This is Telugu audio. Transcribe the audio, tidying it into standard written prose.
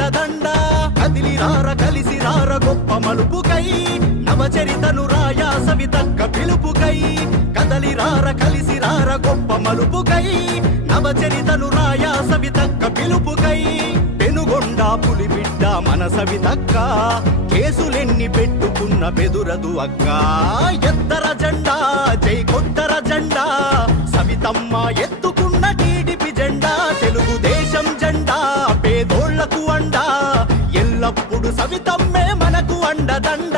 అండదండ కదిలి రార కలిసి రార గొప్ప మలుపుకై నవచరితను రాయా సవితక్క పిలుపుకై కదలి రార కలిసి రార గొప్ప మలుపుకై నవచరితను రాయా సవితక్క పిలుపుకై పెనుగొండ పులిబిడ్డ మన సవితక్క కేసులెన్ని పెట్టుకున్న బెదురదు అక్క ఎత్తర జెండా జై కొత్తర జెండా సవితమ్మ ఎత్తుకున్న టీడీపీ జెండా తెలుగుదేశం జెండా పేదోళ్లకు అండా ఎల్లప్పుడు సవితమ్మే మనకు అండదండ